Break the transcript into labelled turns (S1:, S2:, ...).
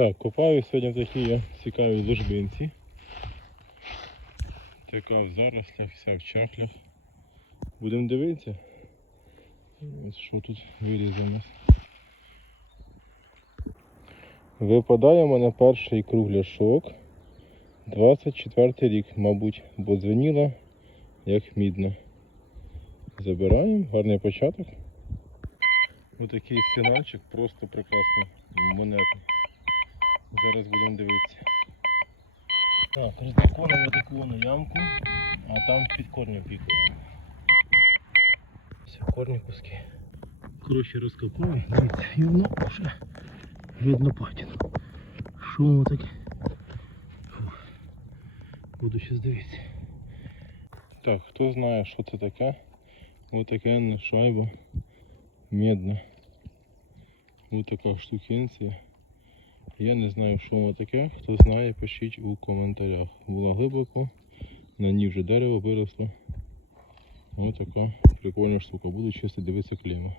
S1: Так, копаю сьогодні в такій я цікавій ложбинці. Така в зарослях, вся в чахлях. Будемо дивитися. Ось що тут нас. Випадає у мене перший кругляшок. 24 рік, мабуть, бо дзвеніла як мідна. Забираємо, гарний початок. Отакий сигнальчик, просто прекрасно монетний. Зараз будемо дивитися. Так, роздаконимо таку на ямку, а там під корнем пікаємо. Все, корні куски. Коротше розкопали, дивіться, і воно вже видно патіну. Що воно таке? Фу. Буду щас дивитися. Так, хто знає, що це таке? Ось таке шайба медна. Ось така штукенція. Я не знаю, що воно таке. Хто знає, пишіть у коментарях. Була глибоко, на ній вже дерево виросло. Ось така прикольна штука. Буду чисто дивитися клейма.